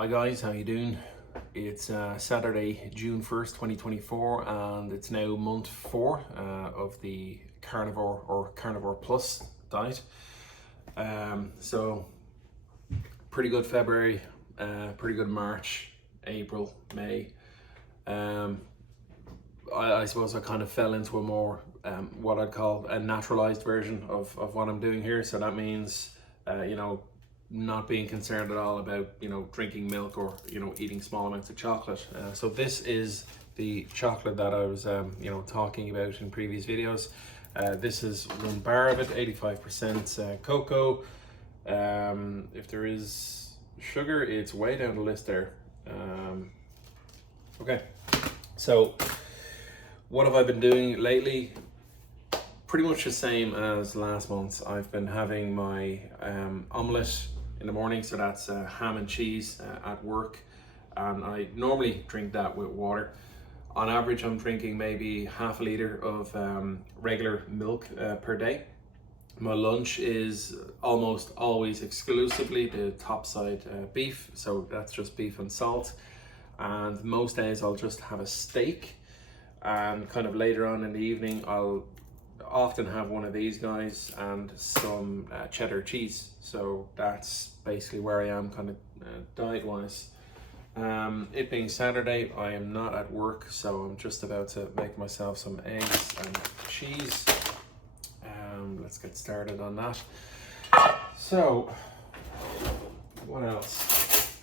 Hi guys, how you doing? It's Saturday, June 1st, 2024, and it's now month 4 of the carnivore or carnivore plus diet. So pretty good February, pretty good March, April, May. I suppose I kind of fell into a more what I'd call a naturalized version of what I'm doing here. So that means not being concerned at all about drinking milk or eating small amounts of chocolate. So this is the chocolate that I was talking about in previous videos. This is one bar of it, 85% cocoa. If there is sugar, it's way down the list there. Okay, so what have I been doing lately? Pretty much the same as last month. I've been having my omelette in the morning, so that's ham and cheese at work, and I normally drink that with water. On average, I'm drinking maybe half a litre of regular milk per day. My lunch is almost always exclusively the topside beef, so that's just beef and salt, and most days I'll just have a steak, and kind of later on in the evening I'll often have one of these guys and some cheddar cheese. So that's basically where I am kind of diet wise. It being Saturday, I am not at work, so I'm just about to make myself some eggs and cheese. Let's get started on that. So what else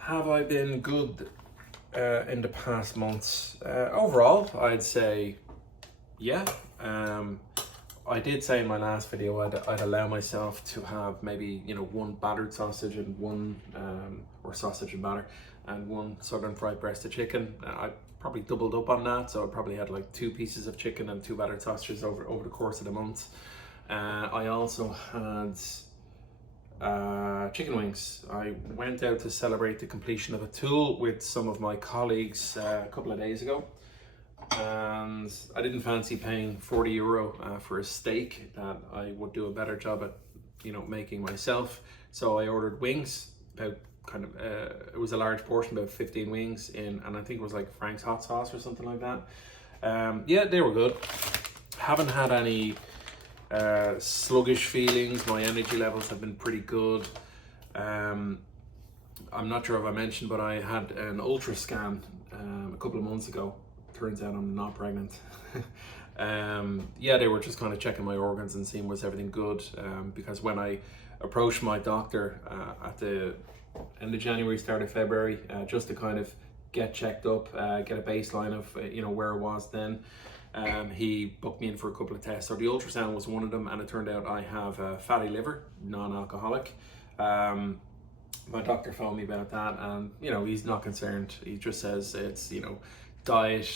have I been good in the past months? Overall, I'd say yeah. I did say in my last video I'd allow myself to have maybe one battered sausage and one or sausage and batter and one southern fried breast of chicken. I probably doubled up on that, so I probably had like 2 pieces of chicken and 2 battered sausages over the course of the month. I also had chicken wings. I went out to celebrate the completion of a tool with some of my colleagues a couple of days ago, and I didn't fancy paying €40 for a steak that I would do a better job at making myself. So I ordered wings, about it was a large portion, about 15 wings in, and I think it was like Frank's hot sauce or something like that. Yeah, they were good. Haven't had any sluggish feelings. My energy levels have been pretty good. I'm not sure if I mentioned, but I had an ultra scan a couple of months ago. Turns out I'm not pregnant. Yeah, they were just kind of checking my organs and seeing was everything good, because when I approached my doctor at the end of January, start of February, just to kind of get checked up, get a baseline of where I was then, he booked me in for a couple of tests. So the ultrasound was one of them, and it turned out I have a fatty liver, non-alcoholic. My doctor phoned me about that, and he's not concerned. He just says it's diet,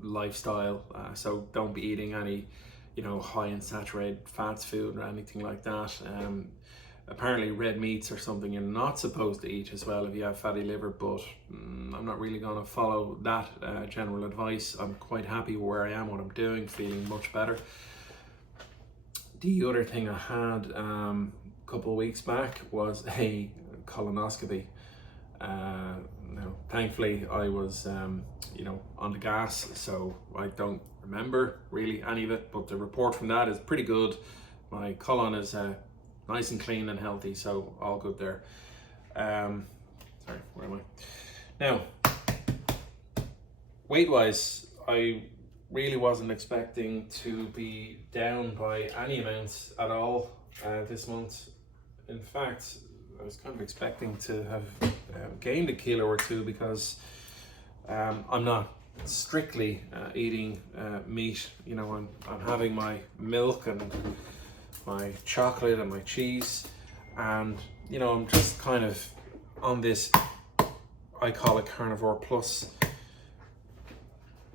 lifestyle, so don't be eating any high in saturated fats food or anything like that. Apparently red meats are something you're not supposed to eat as well if you have fatty liver, but I'm not really going to follow that general advice. I'm quite happy where I am, what I'm doing, feeling much better. The other thing I had a couple of weeks back was a colonoscopy. Thankfully I was on the gas, so I don't remember really any of it, but the report from that is pretty good. My colon is nice and clean and healthy, so all good there. Sorry, where am I? Now, weight wise, I really wasn't expecting to be down by any amounts at all this month. In fact, I was kind of expecting to have gained a kilo or 2, because I'm not strictly eating meat. I'm having my milk and my chocolate and my cheese, and I'm just kind of on this, I call it carnivore plus,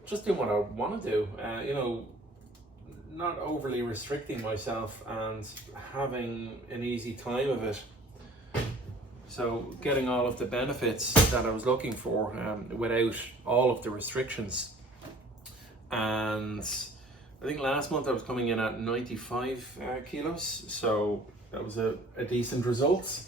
just doing what I want to do, not overly restricting myself and having an easy time of it. So getting all of the benefits that I was looking for without all of the restrictions. And I think last month I was coming in at 95 kilos, so that was a decent result.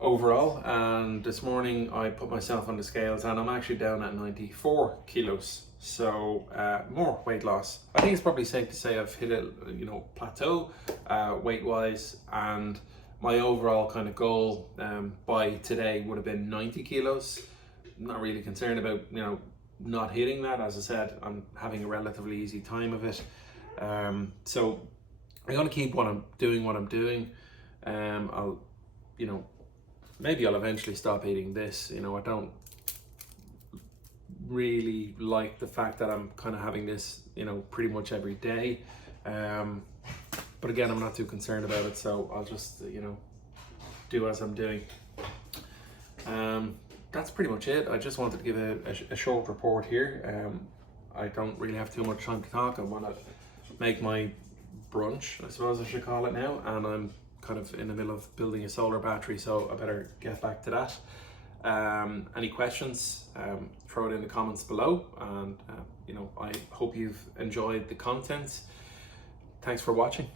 overall, and this morning I put myself on the scales and I'm actually down at 94 kilos. So more weight loss. I think it's probably safe to say I've hit a plateau weight wise, and my overall kind of goal by today would have been 90 kilos. I'm not really concerned about not hitting that. As I said, I'm having a relatively easy time of it. So I'm gonna keep what I'm doing. I'll maybe I'll eventually stop eating this. I don't really like the fact that I'm kind of having this pretty much every day, but again, I'm not too concerned about it, so I'll just do as I'm doing. That's pretty much it. I just wanted to give a short report here. I don't really have too much time to talk. I want to make my brunch, I suppose I should call it now, and I'm kind of in the middle of building a solar battery, so I better get back to that. Any questions, throw it in the comments below, and I hope you've enjoyed the content. Thanks for watching.